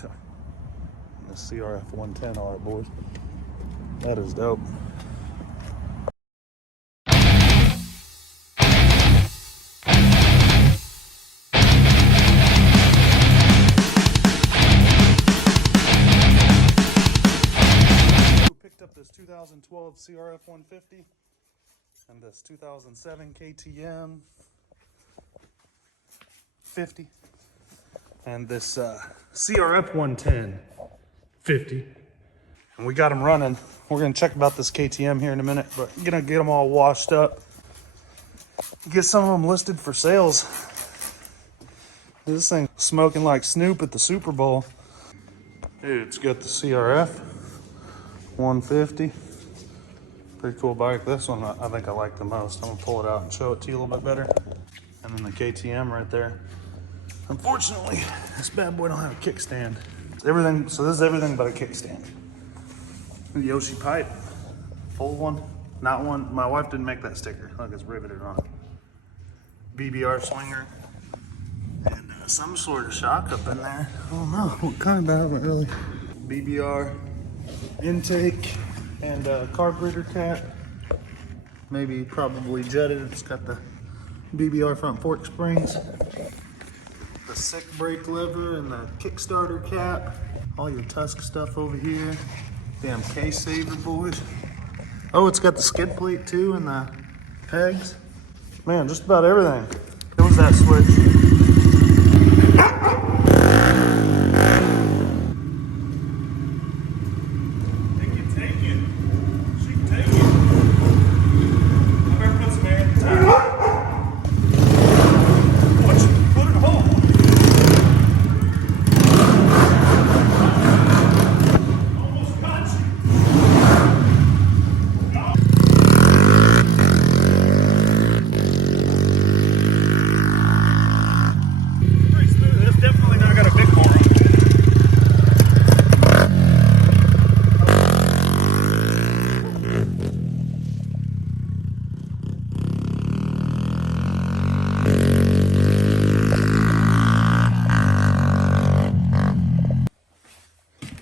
The CRF110R, boys. That is dope. Picked up this 2012 CRF150 and this 2007 KTM 50 and this CRF110 50, and we got them running. We're gonna check about this KTM here in a minute, but I'm gonna get them all washed up, get some of them listed for sales. This thing smoking like Snoop at the Super Bowl. Dude, it's got the CRF 150. Pretty cool bike. This one I think I like the most. I'm gonna pull it out and show it to you a little bit better. And then the KTM right there. Unfortunately, this bad boy don't have a kickstand. Everything, so this is everything but a kickstand. The Yoshi pipe, full one, not one. My wife didn't make that sticker. Look, it's riveted on. BBR swinger, and some sort of shock up in there. I don't know what kind, I haven't really. BBR intake and carburetor cap. Maybe probably jetted. It's got the BBR front fork springs. The sick brake lever and the Kickstarter cap. All your Tusk stuff over here. Damn case saver, boys. Oh, it's got the skid plate too and the pegs. Man, just about everything. It was that switch.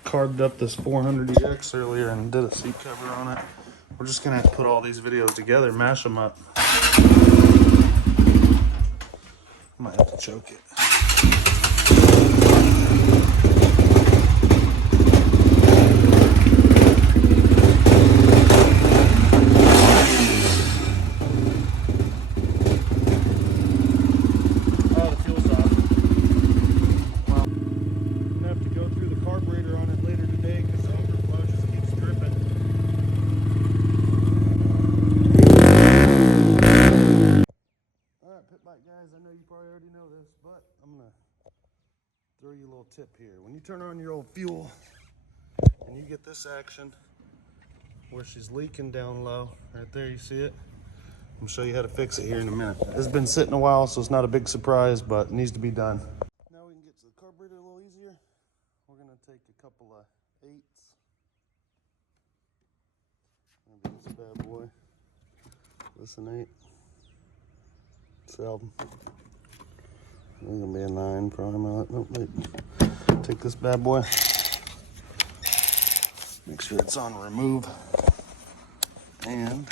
Carved up this 400EX earlier and did a seat cover on it. We're just gonna have to put all these videos together, mash them up. I might have to choke it. Guys, I know you probably already know this, but I'm gonna throw you a little tip here. When you turn on your old fuel and you get this action where she's leaking down low, right there, you see it? I'm gonna show you how to fix it here in a minute. It's been sitting a while, so it's not a big surprise, but it needs to be done. Now we can get to the carburetor a little easier. We're gonna take a couple of 8s. Maybe this bad boy. This an 8. Album. It's gonna be a 9 probably. Nope, wait. Take this bad boy. Make sure it's on remove. And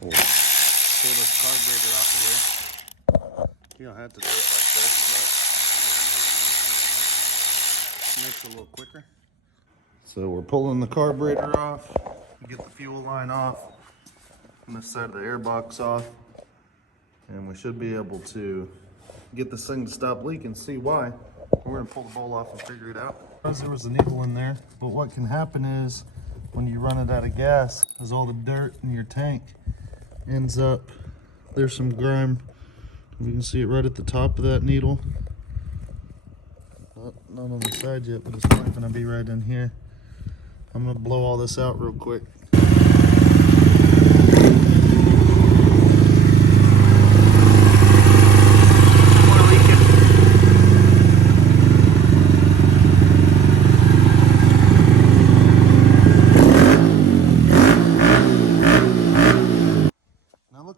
we'll pull this carburetor off of here. You don't have to do it like this, but it makes it a little quicker. So we're pulling the carburetor off. Get the fuel line off. And this side of the air box off. And we should be able to get this thing to stop leaking, see why. We're gonna pull the bowl off and figure it out. There was a needle in there, but what can happen is when you run it out of gas, is all the dirt in your tank ends up, there's some grime. You can see it right at the top of that needle. Not on the side yet, but it's probably gonna be right in here. I'm gonna blow all this out real quick.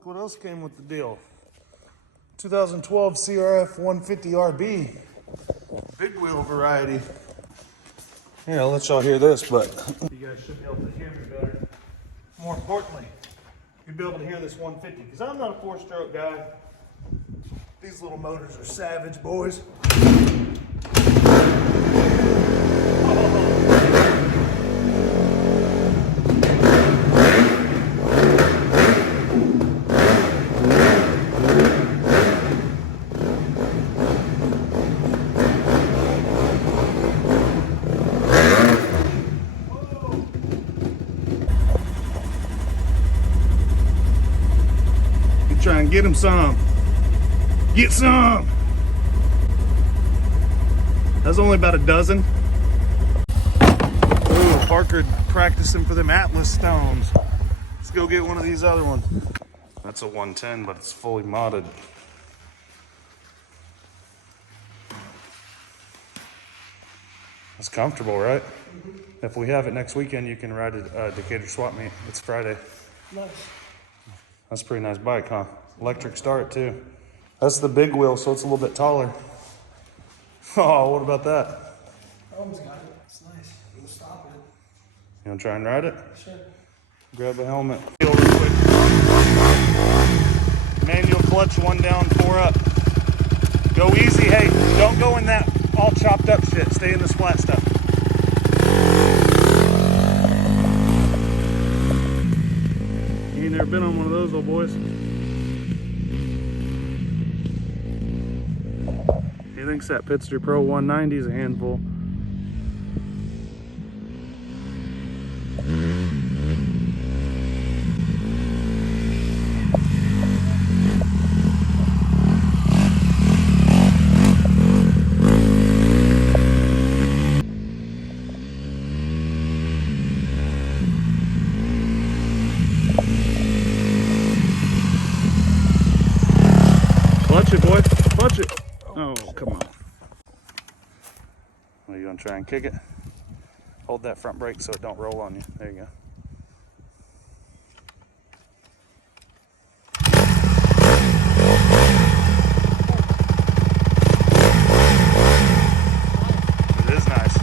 What else came with the deal? 2012 CRF 150 RB. Big wheel variety. Here, I'll let y'all hear this, but you guys should be able to hear me better. More importantly, you'll be able to hear this 150, because I'm not a 4-stroke guy. These little motors are savage, boys. Try and get him some. Get some. That's only about a dozen. Ooh, Parker practicing for them Atlas stones. Let's go get one of these other ones. That's a 110, but it's fully modded. It's comfortable, right? Mm-hmm. If we have it next weekend, you can ride a Decatur swap meet. It's Friday. Nice. That's a pretty nice bike, huh? Electric start, too. That's the big wheel, so it's a little bit taller. Oh, what about that? Rhome's got it. It's nice. We'll stop it. You want to try and ride it? Sure. Grab a helmet. Feel real quick. Manual clutch, 1 down, 4 up. Go easy. Hey, don't go in that all chopped up shit. Stay in this flat stuff. You ain't never been on one of those, old boys. He thinks that Pitster Pro 190 is a handful. Clutch it, boy. Clutch it. Oh, come on. Are you gonna try and kick it? Hold that front brake so it don't roll on you. There you go. It is nice.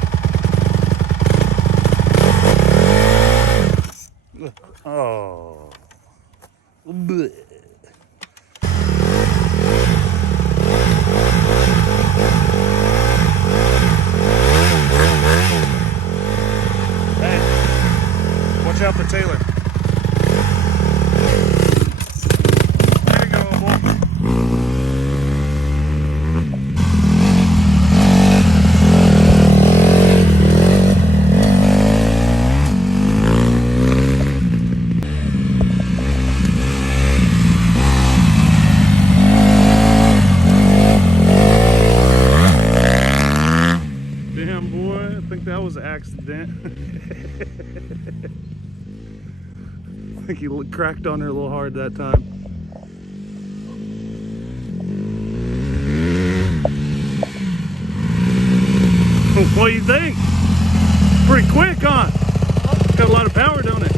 Oh. Blech. Watch out for Taylor. There you go, boy. Damn, boy. I think that was an accident. I think he cracked on her a little hard that time. What do you think? Pretty quick, huh? Got a lot of power, don't it?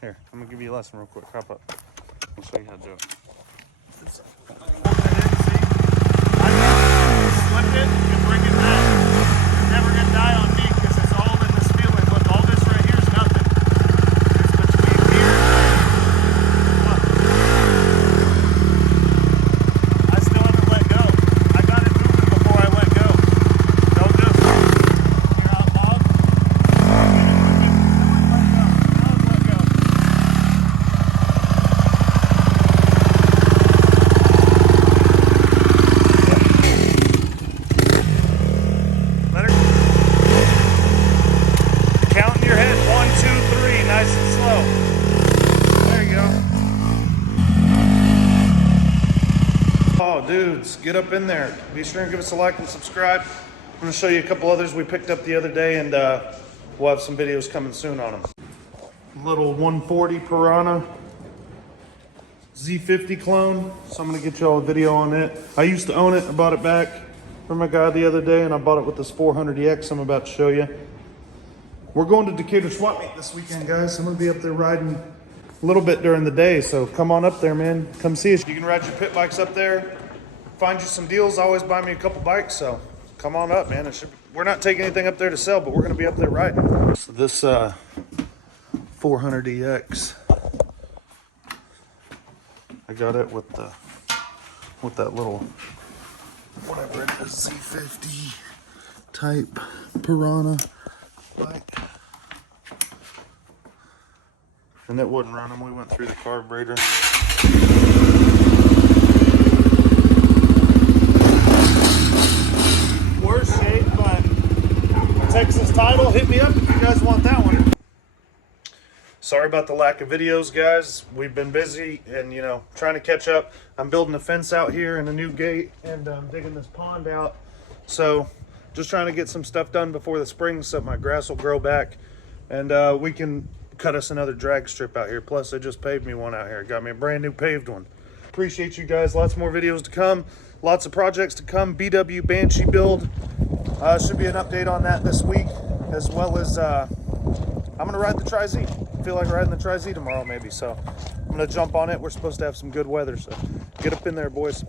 Here, I'm gonna give you a lesson real quick. Hop up. I'll show you how to do it. Slip it and bring it back. You're never gonna die on me because it's all in this feeling. Look, all this right here is nothing. It's between here. Look. I still haven't let go. I got it moving before I let go. Don't just. Here, I'll let go. Count in your head, 1, 2, 3, nice and slow. There you go. Oh, dudes, get up in there. Be sure and give us a like and subscribe. I'm going to show you a couple others we picked up the other day, and we'll have some videos coming soon on them. Little 140 Piranha. Z50 clone, so I'm gonna get y'all a video on it. I used to own it, I bought it back from a guy the other day, and I bought it with this 400EX I'm about to show you. We're going to Decatur Swap Meet this weekend, guys. I'm gonna be up there riding a little bit during the day, so come on up there, man. Come see us. You can ride your pit bikes up there, find you some deals, always buy me a couple bikes, so come on up, man. We're not taking anything up there to sell, but we're gonna be up there riding. So this 400EX, I got it with that little, whatever it is, Z50 type Piranha bike. And it wouldn't run them. We went through the carburetor. Worst shape, but Texas title, hit me up if you guys want that one. Sorry about the lack of videos, guys. We've been busy and, you know, trying to catch up. I'm building a fence out here and a new gate, and I'm digging this pond out. So just trying to get some stuff done before the spring so my grass will grow back, and we can cut us another drag strip out here. Plus, they just paved me one out here. Got me a brand new paved one. Appreciate you guys. Lots more videos to come. Lots of projects to come. BW Banshee build. Should be an update on that this week, as well as I'm gonna ride the Tri-Z. Feel like riding the Tri-Z tomorrow maybe, so I'm gonna jump on it. We're supposed to have some good weather, so get up in there, boys.